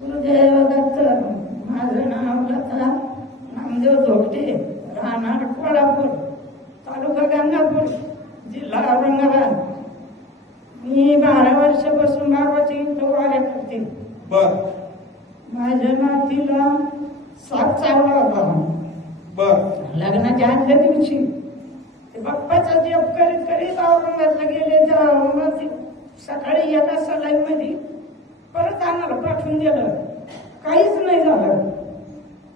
गुरुदेव दत्त. माझं नाव लता नामदेव धोपटे, राहणार कोल्हापूर, तालुका गंगापूर, जिल्हा औरंगाबाद. मी 12 वर्षापासून बाबाची वाऱ्या करते. बर माझ्या नातीला साप चावला होता. बर लग्नाच्या आदल्या दिवशी ते बाप्पाचा जप करीत करीत औरंगाबादला गेले. तर सकाळी एका सलाई मध्ये परत आम्हाला पाठवून दिलं. काहीच नाही झालं.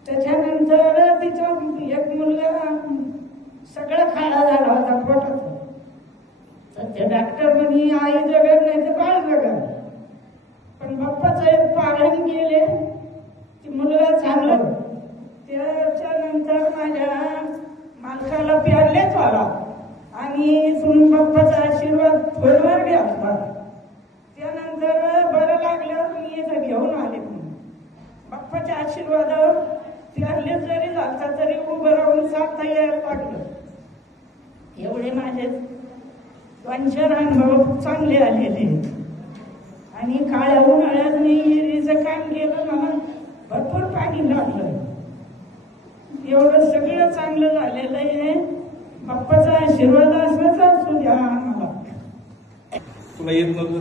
त्याच्यानंतर तिचा एक मुलगा सगळं खाडा झाला होता पोटात. तर ते डॉक्टर म्हणे आई जगत नाही तर बाळ जगत. पण बाप्पाचं एक पालन केले ती मुलगा चांगलं. त्याच्यानंतर माझ्या मालकाला प्यारलेच आला आणि बाप्पाचा आशीर्वाद फोनवर घ्यावा. त्यानंतर बरं लागल्यावर मी इथं घेऊन आले. बाप्पाच्या आशीर्वादावर प्यारले जरी झालता तरी उभं राहून सांगता यायला लागलं. एवढे माझे 2-4 अनुभव चांगले आलेले. आणि काळ्या उन्हाळ्यात मी विहिरीचं काम केलं. मला भरपूर पाणी लागलं. एवढं सगळं चांगलं झालेलं आहे. बाप्पाचा आशीर्वाद असलाच असू द्या आम्हाला. तुला येत नव्हतं